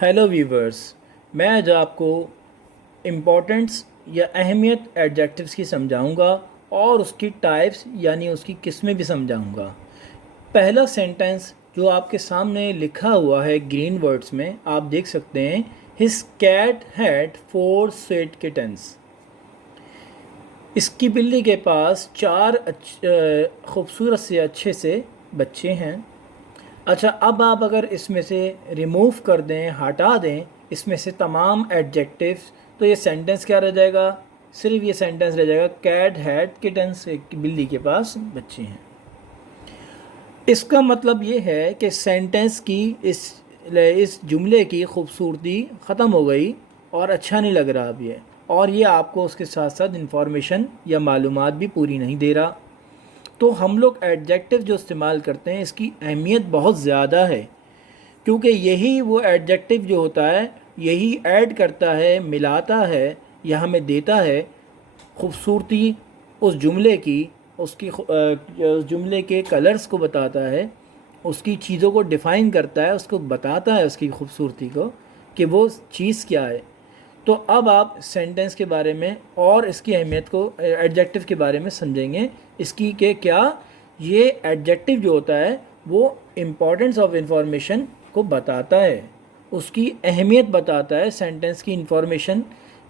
Hello viewers. मैं आज आपको इम्पोर्टेंस या अहमियत एडजेक्टिव्स की समझाऊंगा और उसकी टाइप्स यानी उसकी किस्में भी समझाऊंगा। पहला सेंटेंस जो आपके सामने लिखा हुआ है ग्रीन वर्ड्स में आप देख सकते हैं, his cat had 4 sweet kittens. इसकी बिल्ली के पास चार खूबसूरत से अच्छे से बच्चे हैं। अच्छा, अब आप अगर इसमें से रिमूव कर दें, हटा दें इसमें से तमाम एडजेक्टिव्स, तो ये सेंटेंस क्या रह जाएगा? सिर्फ ये सेंटेंस रह जाएगा, कैट हैड किटन्स, एक बिल्ली के पास बच्चे हैं। इसका मतलब ये है कि सेंटेंस की इस जुमले की खूबसूरती ख़त्म हो गई और अच्छा नहीं लग रहा अब ये, और ये आपको उसके साथ साथ इंफॉर्मेशन या मालूमात भी पूरी नहीं दे रहा। तो हम लोग एडजेक्टिव जो इस्तेमाल करते हैं इसकी अहमियत बहुत ज़्यादा है, क्योंकि यही वो एडजेक्टिव जो होता है यही ऐड करता है, मिलाता है या हमें देता है खूबसूरती उस जुमले की, उस जुमले के कलर्स को बताता है, उसकी चीज़ों को डिफ़ाइन करता है, उसको बताता है उसकी खूबसूरती को कि वो चीज़ क्या है। तो अब आप सेंटेंस के बारे में और इसकी अहमियत को एडजेक्टिव के बारे में समझेंगे, इसकी कि क्या ये एडजेक्टिव जो होता है वो इम्पोर्टेंस ऑफ इंफॉर्मेशन को बताता है, उसकी अहमियत बताता है सेंटेंस की इंफॉर्मेशन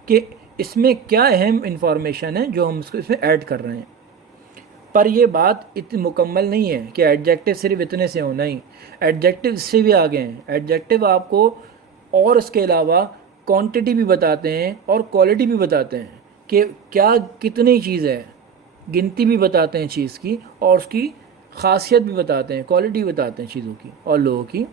कि इसमें क्या अहम इंफॉर्मेशन है जो हम उसको इसमें ऐड कर रहे हैं। पर यह बात इतनी मुकम्मल नहीं है कि एडजेक्टिव सिर्फ इतने से होना ही। एडजेक्टिव इससे भी आगे हैं। एडजेक्टिव आपको और इसके अलावा क्वांटिटी भी बताते हैं और क्वालिटी भी बताते हैं कि क्या कितनी चीज़ है, गिनती भी बताते हैं चीज़ की, और उसकी खासियत भी बताते हैं, क्वालिटी बताते हैं चीज़ों की और लोगों की।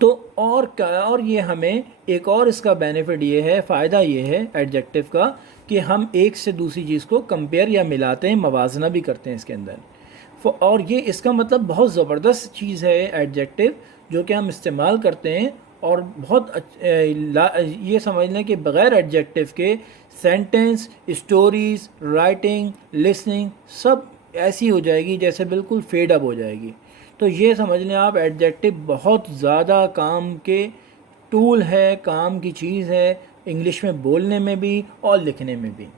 तो और क्या, और ये हमें एक और इसका बेनिफिट ये है, फ़ायदा ये है एडजेक्टिव का कि हम एक से दूसरी चीज़ को कंपेयर या मिलाते हैं, मवाजना भी करते हैं इसके अंदर। और ये इसका मतलब बहुत ज़बरदस्त चीज़ है एडजेक्टिव, जो कि हम इस्तेमाल करते हैं। और बहुत ये समझ लें कि बग़ैर एडजेक्टिव के सेंटेंस, स्टोरीज़, राइटिंग, लिसनिंग सब ऐसी हो जाएगी जैसे बिल्कुल फेड अप हो जाएगी। तो ये समझ लें आप, एडजेक्टिव बहुत ज़्यादा काम के टूल है, काम की चीज़ है, इंग्लिश में बोलने में भी और लिखने में भी।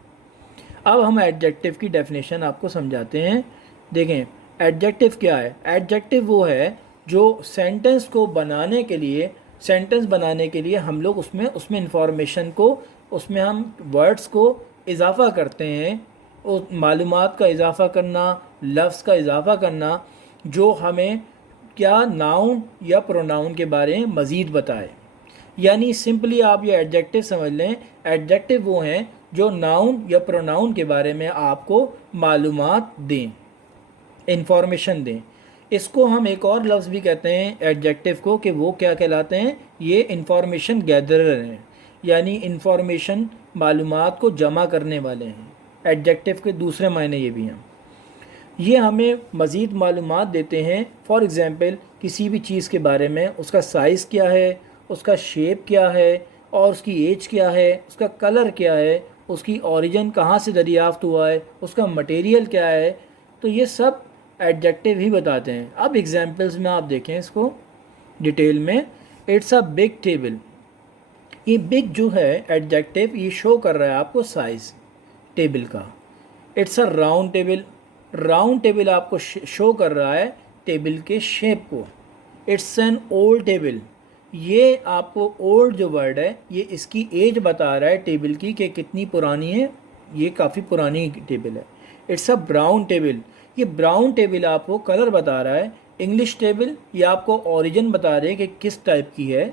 अब हम एडजेक्टिव की डेफिनेशन आपको समझाते हैं। देखें, एडजेक्टिव क्या है? एडजेक्टिव वो है जो सेंटेंस बनाने के लिए हम लोग उसमें इंफॉर्मेशन को, उसमें हम वर्ड्स को इजाफ़ा करते हैं, उस मालूमात का इजाफ़ा करना, लफ्ज़ का इजाफ़ा करना, जो हमें क्या नाउन या प्रोनाउन के बारे में मज़ीद बताए। यानी सिंपली आप ये एडजेक्टिव समझ लें, एडजेक्टिव वो हैं जो नाउन या प्रोनाउन के बारे में आपको मालूमात दें, इंफॉर्मेशन दें। इसको हम एक और लफ्ज़ भी कहते हैं एडजेक्टिव को, कि वो क्या कहलाते हैं? ये इंफॉर्मेशन गैदरर हैं, यानी इंफॉर्मेशन, मालूमात को जमा करने वाले हैं। एडजेक्टिव के दूसरे मायने ये भी हैं। ये हमें मज़ीद मालूमात देते हैं। फॉर एग्ज़ाम्पल, किसी भी चीज़ के बारे में, उसका साइज़ क्या है, उसका शेप क्या है, और उसकी एज क्या है, उसका कलर क्या है, उसकी ओरिजिन कहाँ से दरियाफ़्त हुआ है, उसका मटेरियल क्या है। तो ये सब एडजेक्टिव ही बताते हैं। अब एग्जांपल्स में आप देखें इसको डिटेल में। It's a big table. ये बिग जो है एडजेक्टिव, ये शो कर रहा है आपको साइज़ टेबल का। It's a round table. Round table आपको शो कर रहा है टेबल के शेप को। It's an old table. ये आपको ओल्ड जो वर्ड है ये इसकी एज बता रहा है टेबल की, कि कितनी पुरानी है, ये काफ़ी पुरानी टेबल है। It's a brown table. ये ब्राउन टेबल आपको कलर बता रहा है। इंग्लिश टेबल ये आपको ओरिजिन बता रहे हैं कि किस टाइप की है।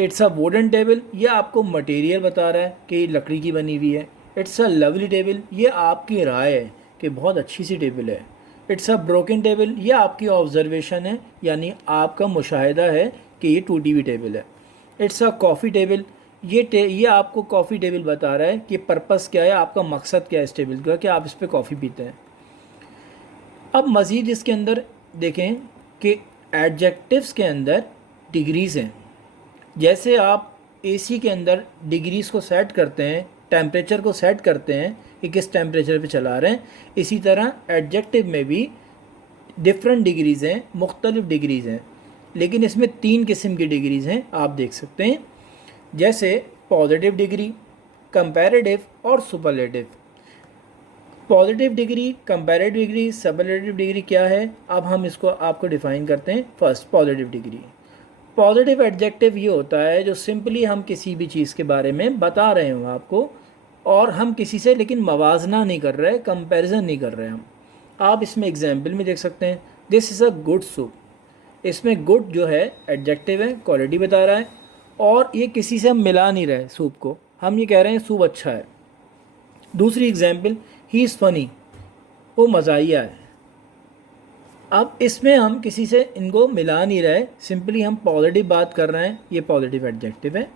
इट्स अ वुडन टेबल, ये आपको मटेरियल बता रहा है कि लकड़ी की बनी हुई है। इट्स अ लवली टेबल, ये आपकी राय है कि बहुत अच्छी सी टेबल है। इट्स अ ब्रोकन टेबल, ये आपकी ऑब्जर्वेशन है, यानी आपका मुशाहिदा है कि ये टूटी हुई टेबल है। इट्स अ कॉफ़ी टेबल, ये आपको कॉफ़ी टेबल बता रहा है कि पर्पस क्या है, आपका मकसद क्या है इस टेबल का, कि आप इस पर कॉफ़ी पीते हैं। अब मज़ीद इसके अंदर देखें कि एडजेक्टिव्स के अंदर डिग्रीज़ हैं। जैसे आप एसी के अंदर डिग्रीज़ को सेट करते हैं, टेम्परेचर को सेट करते हैं कि किस टेम्परेचर पे चला रहे हैं, इसी तरह एडजेक्टिव में भी डिफरेंट डिग्रीज़ हैं, मुख्तलिफ़ डिग्रीज़ हैं। लेकिन इसमें 3 किस्म की डिग्रीज़ हैं, आप देख सकते हैं, जैसे पॉजिटिव डिग्री, कंपैरेटिव और superlative. Positive degree, comparative degree, superlative degree क्या है, अब हम इसको आपको डिफ़ाइन करते हैं। First positive degree. Positive adjective ये होता है जो सिंपली हम किसी भी चीज़ के बारे में बता रहे हो आपको, और हम किसी से लेकिन मवाजना नहीं कर रहे, कंपैरिजन नहीं कर रहे हम। आप इसमें एग्जाम्पल में देख सकते हैं, this is a good soup. इसमें गुड जो है एडजेक्टिव है, क्वालिटी बता रहा है, और ये किसी से हम मिला नहीं रहे सूप को, हम ये कह रहे हैं सूप अच्छा है। दूसरी एग्जाम्पल, ही इज़ फ़नी, वो मज़ाहिया है। अब इसमें हम किसी से इनको मिला नहीं रहे, सिंपली हम पॉजिटिव बात कर रहे हैं, ये पॉजिटिव एडजेक्टिव है।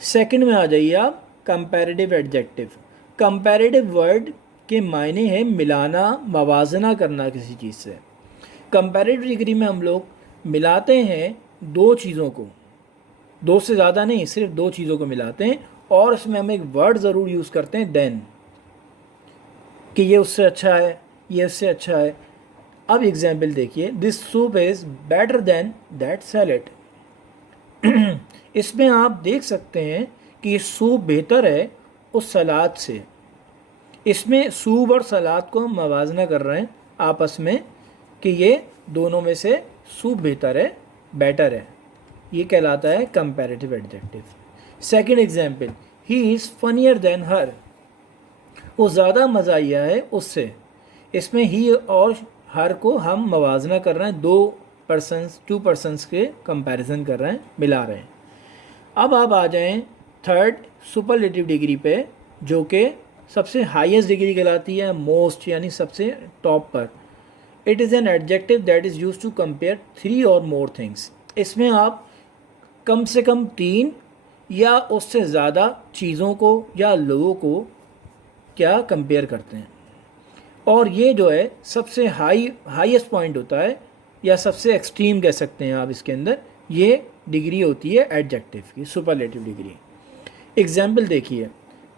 सेकंड में आ जाइए आप, कंपैरेटिव एडजेक्टिव। कंपैरेटिव वर्ड के मायने हैं मिलाना, मवाजना करना किसी चीज़ से। कंपैरेटिव डिग्री में हम लोग मिलाते हैं दो चीज़ों को, दो से ज़्यादा नहीं, सिर्फ दो चीज़ों को मिलाते हैं, और इसमें हम एक वर्ड ज़रूर यूज़ करते हैं देन, कि ये उससे अच्छा है, ये उससे अच्छा है। अब एग्जाम्पल देखिए, this soup is better than that salad. इसमें आप देख सकते हैं कि ये सूप बेहतर है उस सलाद से। इसमें सूप और सलाद को हम मवाजना कर रहे हैं आपस में, कि ये दोनों में से सूप बेहतर है, बेटर है। ये कहलाता है comparative adjective. Second example, he is funnier than her, वो ज़्यादा मज़ाहिया है उससे। इसमें ही और हर को हम मवाजना कर रहे हैं, टू पर्सन्स के कंपैरिजन कर रहे हैं, मिला रहे हैं। अब आप आ जाएं थर्ड सुपरलेटिव डिग्री पे, जो कि सबसे हाईएस्ट डिग्री कहलाती है, मोस्ट यानी सबसे टॉप पर। It is an adjective that is use to compare 3 और मोर थिंग्स। इसमें आप कम से कम 3 या उससे ज़्यादा चीज़ों को या लोगों को क्या कंपेयर करते हैं, और ये जो है सबसे हाईएस्ट पॉइंट होता है, या सबसे एक्सट्रीम कह सकते हैं आप इसके अंदर। ये डिग्री होती है एडजेक्टिव की, सुपरलेटिव डिग्री। एग्जाम्पल देखिए,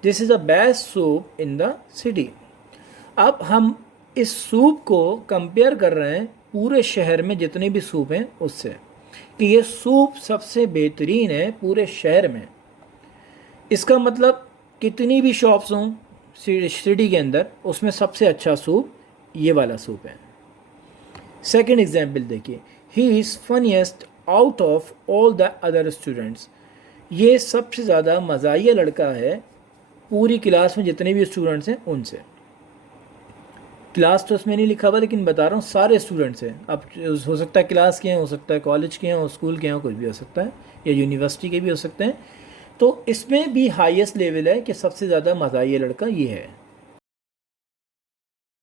this is a best soup in the city. अब हम इस सूप को कंपेयर कर रहे हैं पूरे शहर में जितने भी सूप हैं उससे, कि ये सूप सबसे बेहतरीन है पूरे शहर में। इसका मतलब कितनी भी शॉप्स हों सिटी के अंदर, उसमें सबसे अच्छा सूप ये वाला सूप है। सेकंड एग्जाम्पल देखिए, he is funniest out of all the other students. ये सबसे ज़्यादा मज़ाहिया लड़का है पूरी क्लास में जितने भी स्टूडेंट्स हैं उनसे। क्लास तो उसमें नहीं लिखा हुआ, लेकिन बता रहा हूँ सारे स्टूडेंट्स हैं। अब हो सकता है क्लास के हैं, हो सकता है कॉलेज के हैं, हो स्कूल के हैं, कुछ भी हो सकता है, या यूनिवर्सिटी के भी हो सकते हैं। तो इसमें भी हाईएस्ट लेवल है कि सबसे ज़्यादा मज़ाहिया लड़का ये है।